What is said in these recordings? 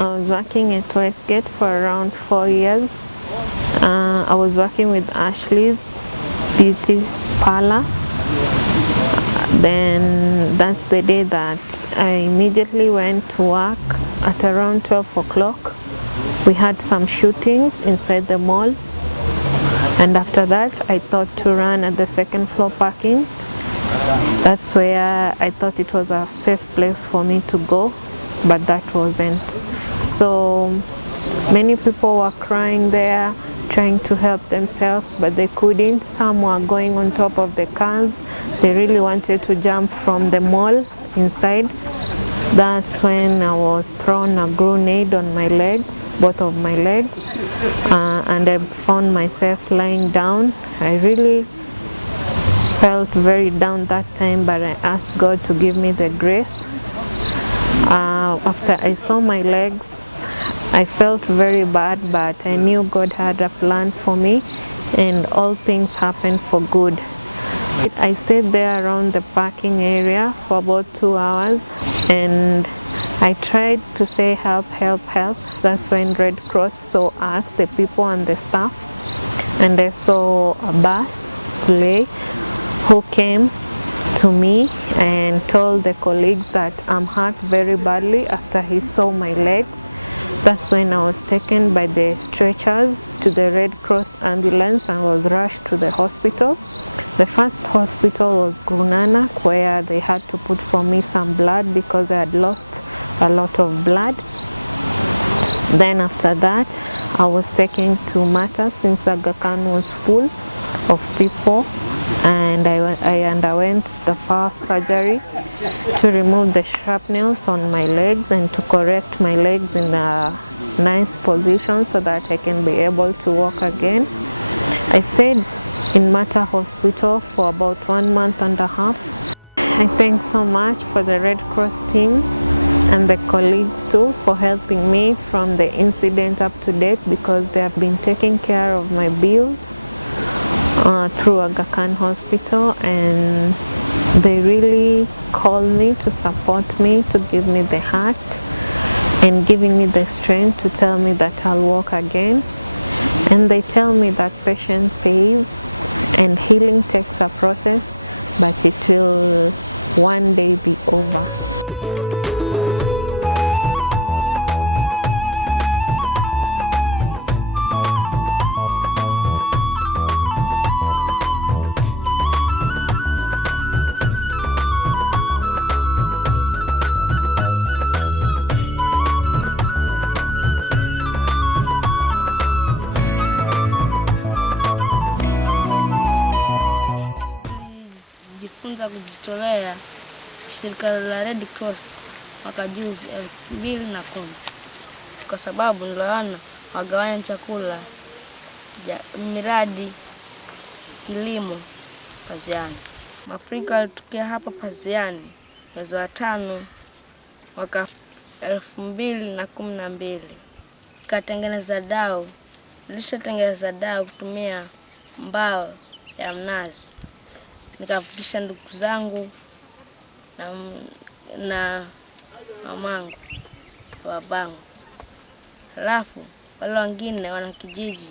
I was working at Westgate for around 4 years. I was working with Ashley's Beauty Parlor. Then that's the day that I immediately went to work at around 12 o'clock. We had some shootings inside the mall. And after that, I thought to run at the second floor parking. That's where I thought it was a safe place for me to go, but that wasn't. So many people were crying there, trying to help themselves, but they couldn't. Some were going on top of the cars. They really wanted to jump from the mall inside. That's when I was thrown a grenade on my legs, both of my legs, and I found myself lying down. I really felt very down that time, but I asked God to give me the grace. After I saw my legs, I felt very bad, but I knew God had a plan for me, and all things happened for good. I stayed there around the parking area for about 2 hours, and I tried to say help, help, help. That's when Red Cross saw us, the people and the staff, and I saw Abbas Gedi, who came to me and told the colleagues that I'm hurt very badly after he saw my legs. That's when I was taken by the stretchers to the Red Cross ambulance and was rushed to the hospital. The first hospital was Grunanak, where they had to put for me some blood because I had lost a lot of blood. Then after that, I was taken to Mata since Aga Khan was full of people, and I underwent the first surgery to remove the shrapnels on my legs and to correct my legs in a nice position so that I can be able to walk again. I stayed in Mata Hospital for about 1.5 months. I thank so much for the Red Cross team and the colleagues too for helping me from the incident up to date, because they have been taking care of my bills through Aga Khan Hospital, and they really called me to support me, to give me the heart and giving me the strength to tell me that I'll walk again. And they tell me that patience pays and healing takes a process, but it will one day be over. Jifunza kujitolea shirika la Red Cross mwaka juzi 2010, kwa sababu niliona wagawanya chakula, miradi, kilimo Paziani. Mafuriko yalitokea hapa Paziani mwezi wa 5 mwaka 2012. Nikatengeneza dau. Nilishatengeneza dau kutumia mbao ya mnazi. Nikafikisha ndugu zangu na mamangu, babangu. Halafu wale wengine wana kijiji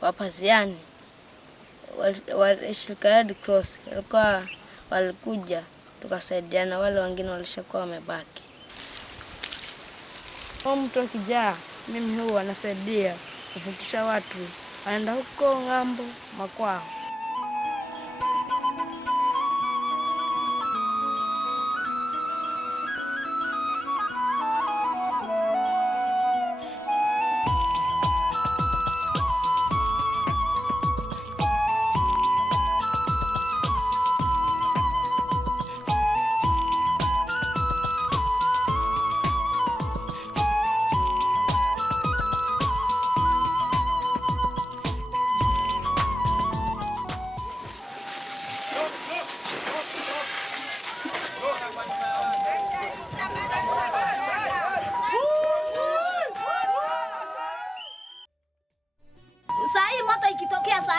wa Paziani, shirika la Red Cross walikuja tukasaidiana, wale wengine walishakuwa wamebaki. Kwa mtu akijaa, mimi huwa anasaidia kufikisha watu waenda huko ngambo makwao.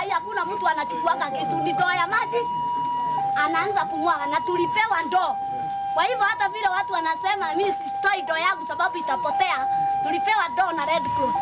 Hakuna mtu anachukuanga kitu, ni ndoo ya maji anaanza kumwaga, na tulipewa ndoo Kwa hivyo hata vile watu wanasema mimi sitoi doo yangu sababu itapotea, tulipewa doo na Red Cross.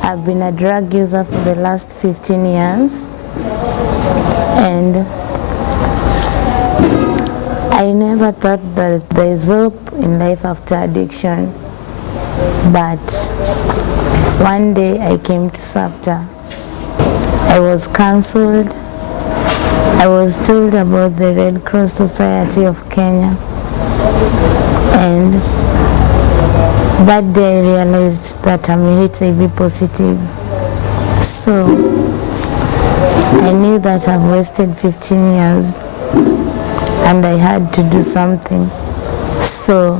I've been a drug user for the last 15 years, and I never thought that there is hope in life after addiction. But one day I came to SAPTA. I was counseled. I was told about the Red Cross Society of Kenya, and that day I realized that I'm HIV positive. So I knew that I've wasted 15 years and I had to do something. So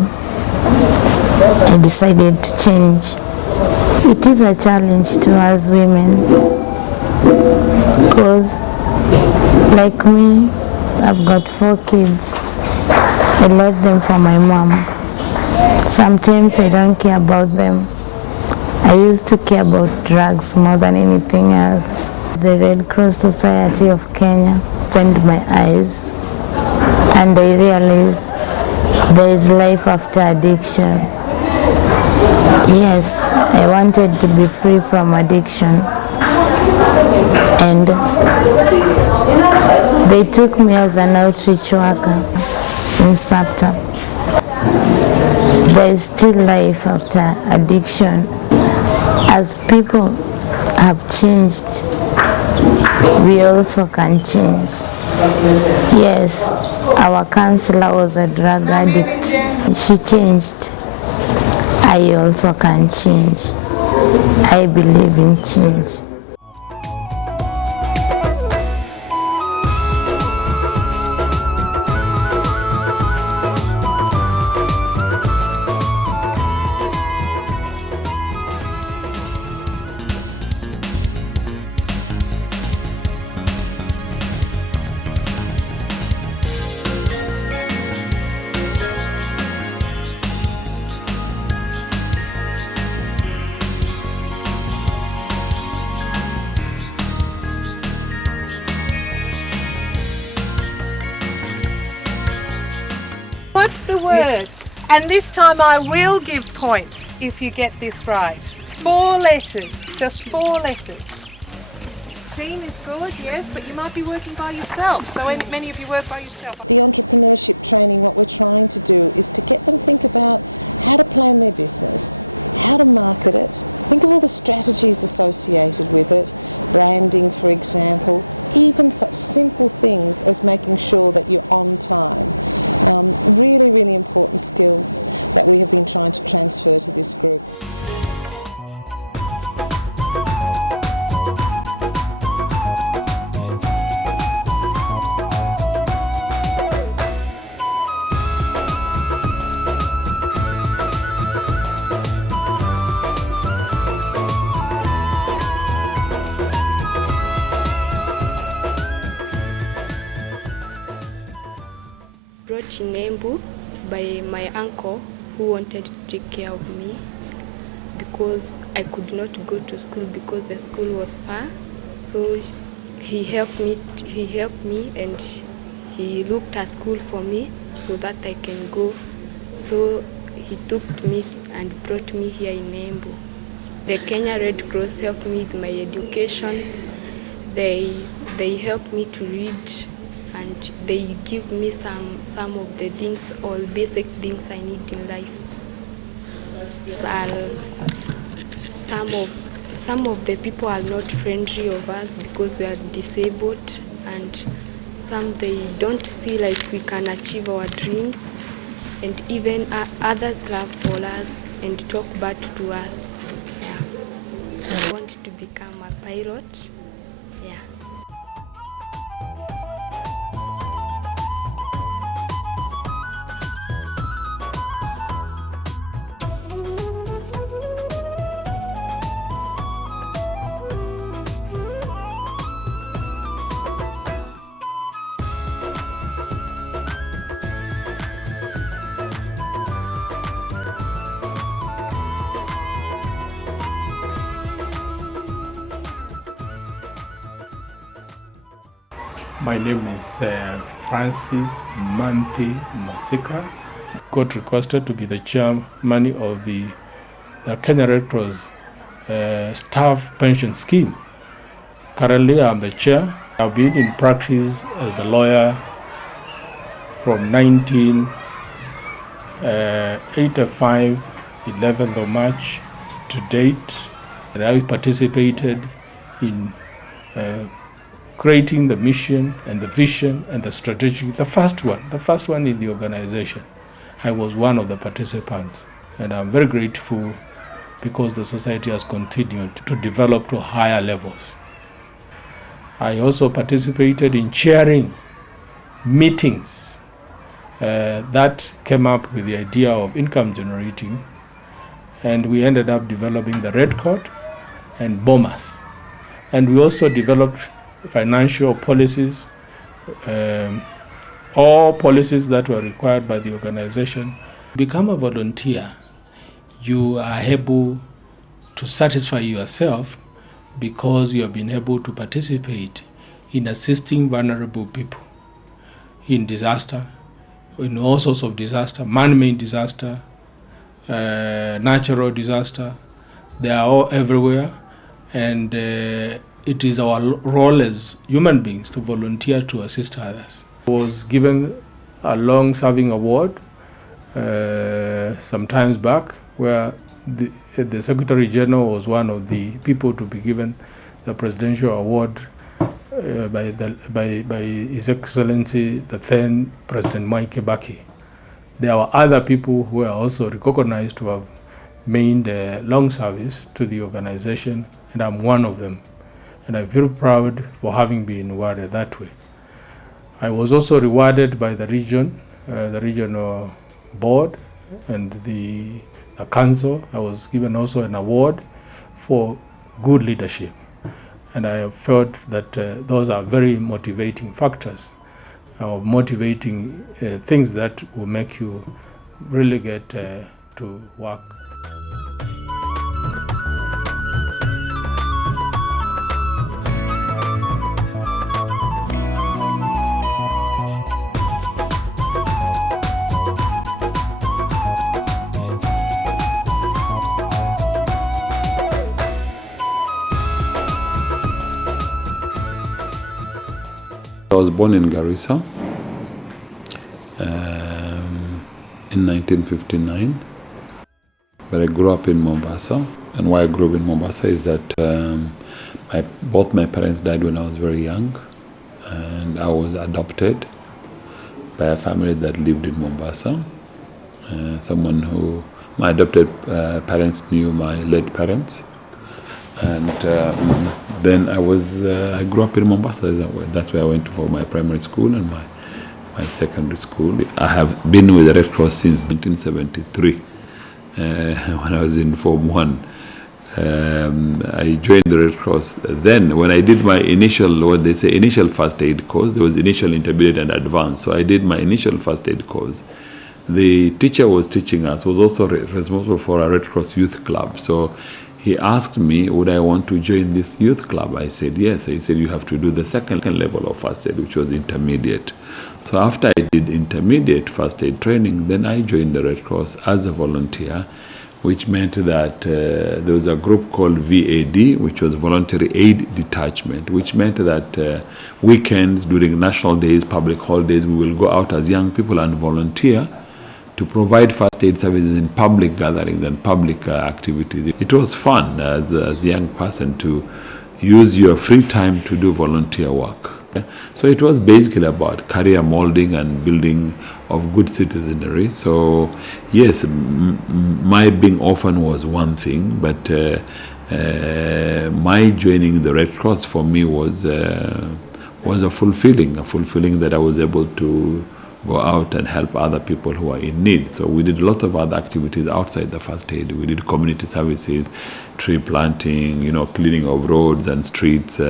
I decided to change. It is a challenge to us women because, like me, I've got 4 kids. I left them for my mom. Sometimes I don't care about them. I used to care about drugs more than anything else. The Red Cross Society of Kenya opened my eyes and I realized there is life after addiction. Yes, I wanted to be free from addiction, and they took me as an outreach worker in SAPTA. There is still life after addiction. As people have changed, we also can change. Yes, our counselor was a drug addict. She changed. I also can change. I believe in change. What's the word? And this time I will give points if you get this right. 4 letters, just 4 letters. Team is good, yes, but you might be working by yourself. So many of you work by yourself. The entrepreneurship training, what we're trying to do is to get them think about how to plan their business, how to market it, think of all the strategies associated with it, branding, for example, even such simple things as making sure that you're on time. Really, really important skills that we have been trying to transfer to this group. My name is Francis Manthi Masika. Got requested to be the chairman of the Kenya Red Cross staff pension scheme. Currently, I'm the chair. I've been in practice as a lawyer from 1985, 11th of March to date. And I participated in creating the mission and the vision and the strategy, the first one in the organization. I was one of the participants, and I'm very grateful because the society has continued to develop to higher levels. I also participated in chairing meetings that came up with the idea of income generating, and we ended up developing the Red Court and BOMAS. And we also developed financial policies, all policies that were required by the organization. Become a volunteer, you are able to satisfy yourself because you have been able to participate in assisting vulnerable people in disaster, in all sorts of disaster, man-made disaster, natural disaster. They are all everywhere, and it is our role as human beings to volunteer to assist others. I was given a long-serving award some times back, where the Secretary General was one of the people to be given the presidential award by His Excellency the then President Mwai Kibaki. There were other people who are also recognized to have made long service to the organization, and I'm one of them. And I feel proud for having been awarded that way. I was also rewarded by the region, the regional board, and the council. I was given also an award for good leadership. And I felt that those are very motivating factors, motivating things that will make you really get to work. I was born in Garissa in 1959, but I grew up in Mombasa. And why I grew up in Mombasa is that both my parents died when I was very young, and I was adopted by a family that lived in Mombasa. Someone who, my adopted parents knew my late parents. And then I grew up in Mombasa. That's where I went for my primary school and my secondary school. I have been with the Red Cross since 1973. When I was in Form 1, I joined the Red Cross. Then, when I did my initial, what they say, initial first aid course, there was initial, intermediate, and advanced. So I did my initial first aid course. The teacher was teaching us, was also responsible for a Red Cross youth club. So he asked me, would I want to join this youth club? I said yes. He said, you have to do the second level of first aid, which was intermediate. So after I did intermediate first aid training, then I joined the Red Cross as a volunteer, which meant that there was a group called VAD, which was Voluntary Aid Detachment, which meant that weekends, during national days, public holidays, we will go out as young people and volunteer to provide first aid services in public gatherings and public activities. It was fun as a young person to use your free time to do volunteer work. So it was basically about career molding and building of good citizenry. So yes, my being orphan was one thing, but my joining the Red Cross for me was a fulfilling that I was able to go out and help other people who are in need. So we did a lot of other activities outside the first aid. We did community services, tree planting, cleaning of roads and streets,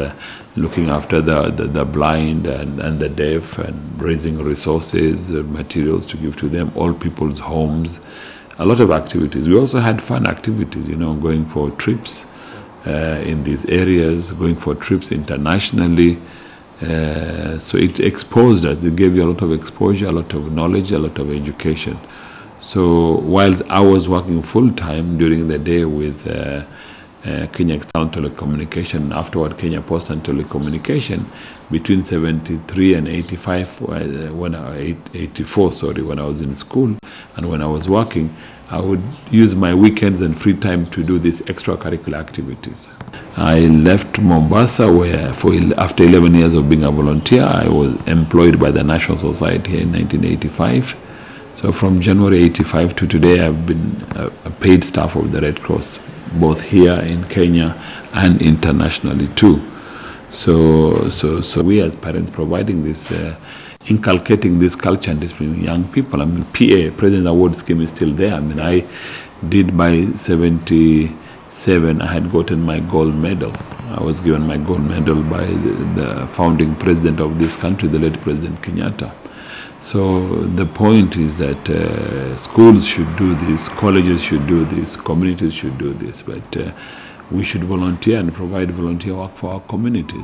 looking after the blind and the deaf, and raising resources, materials to give to them, all people's homes, a lot of activities. We also had fun activities, going for trips in these areas, going for trips internationally. So it exposed us, it gave you a lot of exposure, a lot of knowledge, a lot of education. So whilst I was working full-time during the day with Kenya External Telecommunication, afterward Kenya Post and Telecommunication, between 73 and 85, when I was in school, and when I was working, I would use my weekends and free time to do these extracurricular activities. I left Mombasa, where after 11 years of being a volunteer, I was employed by the National Society in 1985. So from January 85 to today, I've been a paid staff of the Red Cross, both here in Kenya and internationally too. So we as parents providing this, inculcating this culture and disciplining young people. I mean, PA, President Award Scheme, is still there. I mean, I did by 77, I had gotten my gold medal. I was given my gold medal by the founding president of this country, the late President Kenyatta. So the point is that schools should do this, colleges should do this, communities should do this, but we should volunteer and provide volunteer work for our communities.